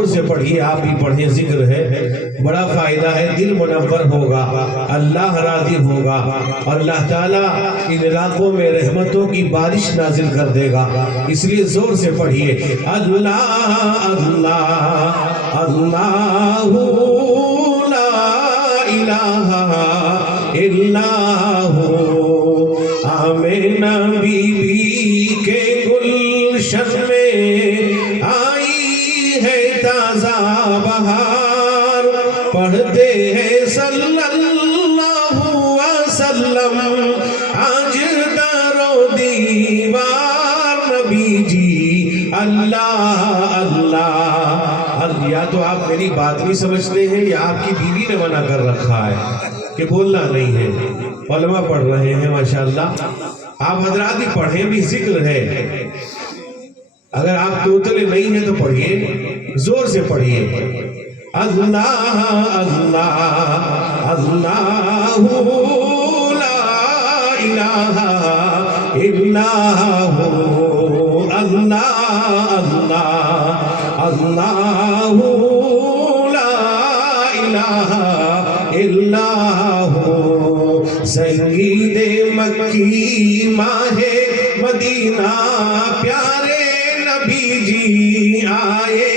زور سے پڑھیے، آپ بھی پڑھیں، ذکر ہے، بڑا فائدہ ہے، دل منور ہوگا، اللہ راضی ہوگا، اور اللہ تعالیٰ ان علاقوں میں رحمتوں کی بارش نازل کر دے گا۔ اس لیے زور سے پڑھیے، اللہ اللہ اللہ لا الہ الا ہو۔ آمینہ بی بی کے گلشن میں آئی ہے تازہ بہار، پڑھتے ہیں صلی اللہ وسلم آج در و دیوار، نبی جی اللہ اللہ۔ یا تو آپ میری بات نہیں سمجھتے ہیں یا آپ کی بیوی نے منع کر رکھا ہے کہ بولنا نہیں ہے۔ علماء پڑھ رہے ہیں ماشاءاللہ، آپ حضرات بھی پڑھیں، بھی ذکر ہے۔ اگر آپ توتلے نہیں ہیں تو پڑھیے، زور سے پڑھیے، اللہ اللہ اللہ لا الہ الا ہو، اللہ اللہ اللہ لا الہ الا ہو۔ سید مکی ماہ مدینہ پیارے نبی جی آئے،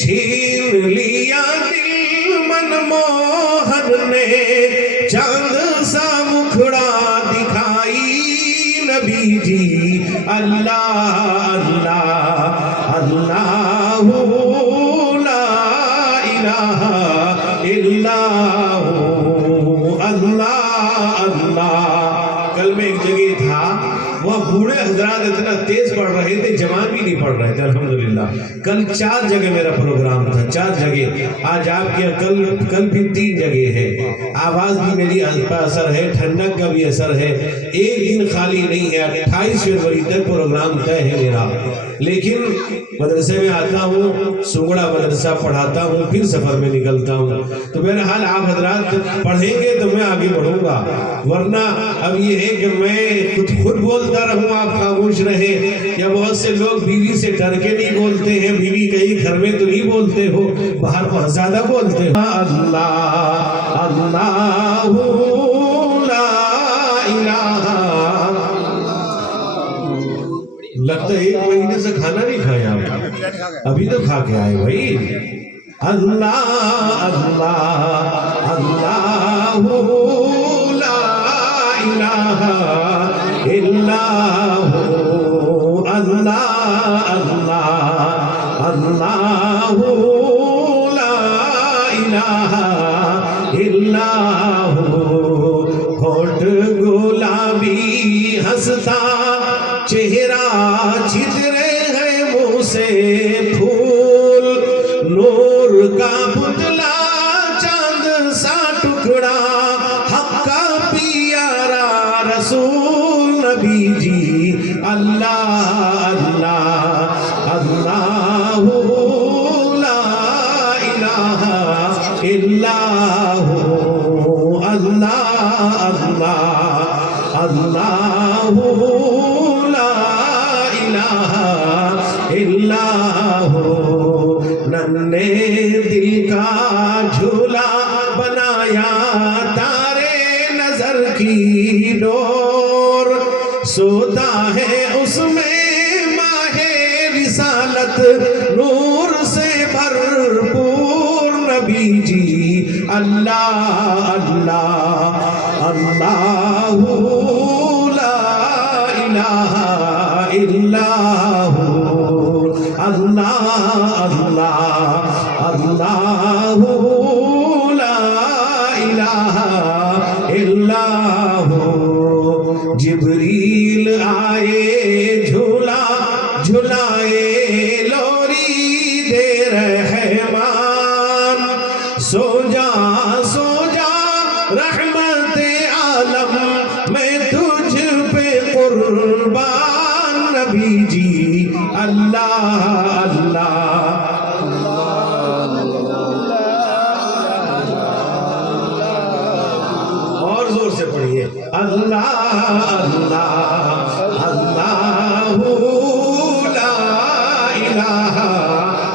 چھین لیا دل منموہن نے، چاند سا مکھڑا دکھائی نبی جی اللہ اللہ اللہ لا الہ الا ہو، اللہ اللہ۔ کل میں ایک جگہ تھا، وہ بوڑھے حضرات اتنا تیز پڑھ رہے تھے، جوان بھی نہیں پڑھ رہے تھے الحمدللہ۔ کل 4 جگہ میرا پروگرام تھا، 4 جگہ، آج آپ کے کل بھی 3 جگہ ہے۔ آواز بھی میری پر اثر ہے، ٹھنڈک کا بھی اثر ہے، ایک دن خالی نہیں ہے، 28 فروری تک پروگرام طے ہے میرا۔ لیکن مدرسے میں آتا ہوں، سنگڑا مدرسہ پڑھاتا ہوں، پھر سفر میں نکلتا ہوں، تو بہرحال آپ حضرات پڑھیں گے تو میں آگے بڑھوں گا، ورنہ اب یہ ہے کہ میں خود بولتا رہوں آپ خاموش رہے، یا بہت سے لوگ بیوی سے ڈر کے نہیں بولتے ہیں، بیوی کہیں گھر میں تو نہیں بولتے ہو، باہر بہت زیادہ بولتے ہو۔ اللہ اللہ لا الہ، لگتا ہے 1 مہینے سے کھانا نہیں کھایا، ابھی تو کھا کے آئے بھائی۔ اللہ اللہ اللہ لا الہ الا ہو، اللہ اللہ اللہ لا الہ الا ہو۔ ہوٹھ گلابی ہنستا چہرہ چھترے ہیں منہ سے پھول، نور کا پتلا چاند سا ٹکڑا، حق کا پیارا رسول نبی جی اللہ اللہ اللہ لا الہ الا ہو، اللہ اللہ اللہ لا الہ الا ہو۔ ننھے دل کا جھولا بنایا تارے نظر کی ڈور، سوتا ہے اس میں ماہ رسالت نور سے بھرپور نبی جی اللہ اللہ اللہ لا الہ الا ہو، اللہ اللہ اللہ لا الہ الا ہو۔ جبریل آئے جھولا جھلائے لوری دے رحمان، سو جا سو جا رحمت عالم میں تجھ پہ قربان نبی جی اللہ اللہ اور زور سے پڑھیے اللہ اللہ اللہ لا الہ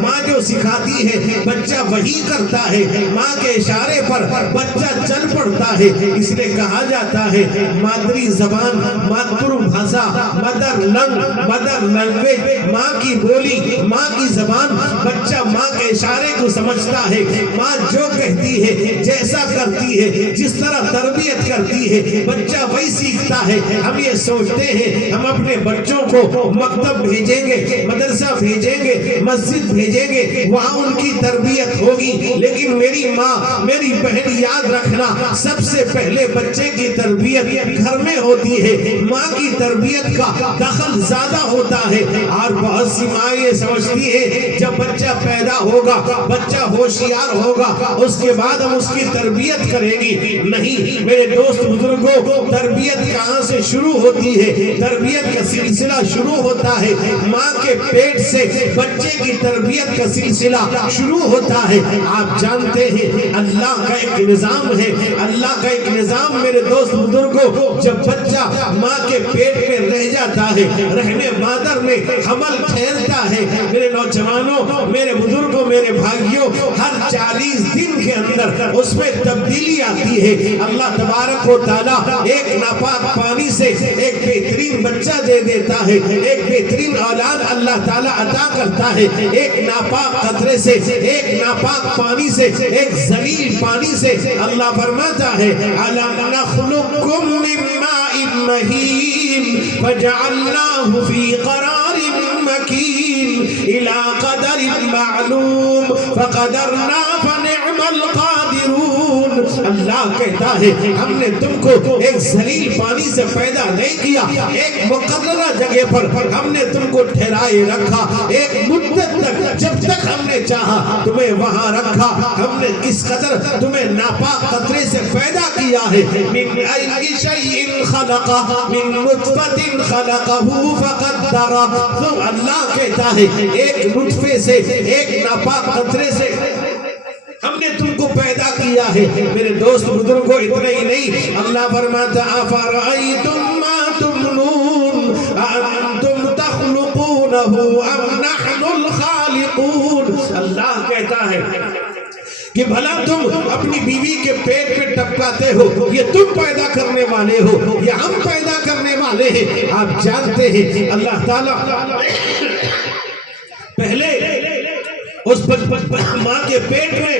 ماں جو سکھاتی ہے بچہ وہی کرتا ہے، ماں کے اشارے پر بچہ چل پڑتا ہے۔ اس لیے کہا جاتا ہے مادری زبان، ماتر بھاشا، مدر لینگویج، ماں کی بولی، ماں کی زبان، بچہ ماں کے اشارے کو سمجھتا ہے، ماں جو کہتی ہے، جیسا کرتی ہے، جس طرح تربیت کرتی ہے بچہ وہی سیکھتا ہے۔ ہم یہ سوچتے ہیں ہم اپنے بچوں کو مکتب بھیجیں گے، مدرسہ بھیجیں گے، مسجد بھیجیں گے، وہاں ان کی تربیت ہوگی، لیکن میری ماں، میری بہن یاد رکھنا، سب سے پہلے بچے کی تربیت گھر میں ہوتی ہے۔ ماں کی تربیت کا دخل زیادہ ہوتا ہے، اور بہت سی ماں یہ سمجھتی ہے جب بچہ پیدا ہوگا، بچہ ہوشیار ہوگا، اس کے بعد ہم اس کی تربیت کریں گی۔ نہیں میرے دوست بزرگوں، تربیت کہاں سے شروع ہوتی ہے؟ تربیت کا سلسلہ شروع ہوتا ہے ماں کے پیٹ سے، بچے کی تربیت کا سلسلہ شروع ہوتا ہے۔ آپ جانتے ہیں اللہ کا ایک نظام ہے، اللہ کا ایک نظام میرے دوست بزرگوں، جب بچہ ماں کے پیٹ میں رہ جاتا ہے، رہنے مادر میں حمل ٹھہرتا ہے، میرے نوجوانوں، میرے بزرگوں، میرے بھائیوں، ہر 40 دن کے اندر اس میں تبدیلی آتی ہے۔ اللہ تبارک و تعالیٰ ایک ناپاک پانی سے ایک بہترین بچہ دے دیتا ہے، ایک بہترین اولاد اللہ تعالیٰ عطا کرتا ہے۔ ایک ناپاک قطرے سے، ایک ناپاک پانی سے، ایک ذلیل پانی سے اللہ فرماتا ہے أَلَمْ نَخْلُقكُّم مِّن مَّاءٍ مَّهِينٍ فَجَعَلْنَاهُ فِي قَرَارٍ مَّكِينٍ إِلَىٰ قَدَرٍ مَّعْلُومٍ فَقَدَرْنَا فَنِعْمَ الْقَادِرُونَ۔ اللہ کہتا ہے ہم نے تم کو ایک ذلیل پانی سے پیدا نہیں کیا، ایک مقررہ جگہ پر ہم نے تم کو ٹھہرائے رکھا، ایک مدت تک، جب تک ہم نے چاہا تمہیں وہاں رکھا۔ ہم نے کس قدر تمہیں ناپاک قطرے سے پیدا کیا ہے۔ من أي شيء خلقه من نطفة خلقه فقدره۔ تو اللہ کہتا ہے ایک نطفے سے، ایک ناپاک قطرے سے ہم نے تم کو پیدا کیا ہے۔ میرے دوست بزرگوں اتنا ہی نہیں، اللہ فرماتا أَفَرَأَيْتُم مَّا تُمْنُونَ أَأَنتُمْ تَخْلُقُونَهُ أَمْ نَحْنُ الْخَالِقُونَ۔ اللہ کہتا ہے کہ بھلا تم اپنی بیوی کے پیٹ پہ ٹپکاتے ہو، یہ تم پیدا کرنے والے ہو یا ہم پیدا کرنے والے ہیں؟ آپ جانتے ہیں اللہ تعالیٰ پہلے اس ماں کے پیٹ میں،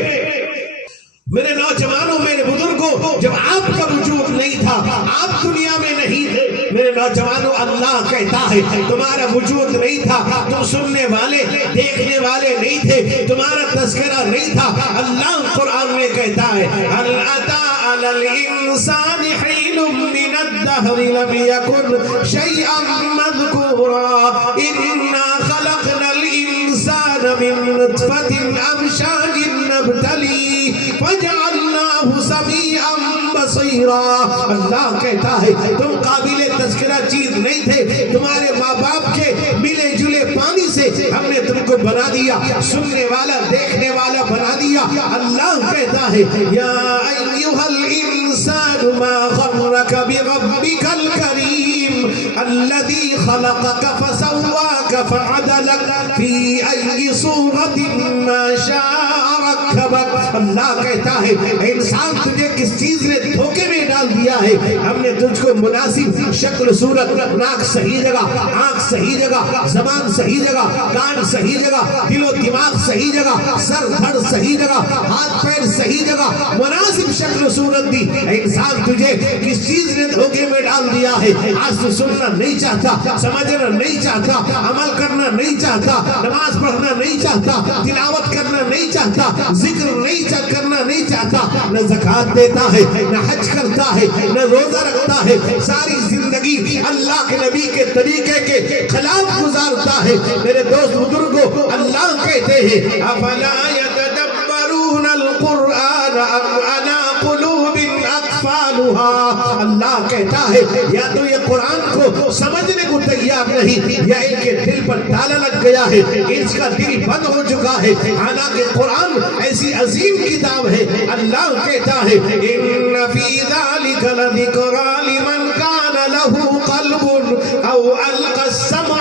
میرے نوجوانوں، میرے بزرگوں، جب آپ کا وجود نہیں تھا، آپ دنیا میں نہیں تھے، میرے نوجوانوں اللہ کہتا ہے تمہارا وجود نہیں تھا، تم سننے والے، دیکھنے والے نہیں تھے، تمہارا تذکرہ نہیں تھا۔ اللہ قرآن میں کہتا ہے هَلْ أَتَىٰ عَلَى الْإِنسَانِ حِينٌ مِّنَ الدَّهْرِ لَمْ يَكُنْ شَيْئًا مَّذْكُورًا إِنَّا خَلَقْنَا الْإِنسَانَ مِن نُّطْفَةٍ أَمْشَاجٍ نَّبْتَلِيهِ فَجَعَلْنَاهُ سَمِيعًا بَصِيرًا۔ اللہ کہتا ہے تم قابل تذکرہ چیز نہیں تھے، تمہارے ماں باپ کے ملے جلے پانی سے ہم نے تم کو بنا دیا، سننے والا، دیکھنے والا بنا دیا۔ اللہ کہتا ہے یا ایھا الانسان ما غرک بربک الکریم الذی خلقک فسواک فعدلک فی ای صورت ما شاء رکبک۔ اللہ کہتا ہے انسان تجھے کس چیز نے دھوکے میں ڈال دیا ہے؟ ہم نے تجھ کو مناسب شکل صورت، ناک صحیح جگہ، آنکھ صحیح جگہ، زبان صحیح جگہ، کان صحیح جگہ، دل و دماغ صحیح جگہ، سر دھڑ صحیح جگہ، ہاتھ پیر صحیح جگہ، مناسب شکل صورت دی۔ انسان تجھے کس چیز نے دھوکے میں ڈال دیا ہے؟ آج تو سننا نہیں چاہتا، سمجھنا نہیں چاہتا، عمل کرنا نہیں چاہتا، نماز پڑھنا نہیں چاہتا، تلاوت کرنا نہیں چاہتا، ذکر نہیں کرنا نہیں چاہتا، نہ زکوٰۃ دیتا ہے، نہ حج کرتا ہے، نہ روزہ رکھتا ہے، ساری زندگی اللہ کے نبی کے طریقے کے خلاف گزارتا ہے۔ میرے دوست بزرگوں اللہ کہتے ہیں افلا یتدبرون القرآن ام علی قلوب اقفالها۔ اللہ کہتا ہے یا تو یہ قرآن کو سمجھنے کو تیار نہیں، یا ان کے دل پر تالا لگ گیا ہے، اس کا دل بند ہو چکا ہے۔ حالانکہ قرآن ایسی عظیم کتاب ہے۔ اللہ کہتا ہے ان فی ذلک لذکری لمن کان له قلب او القى السمع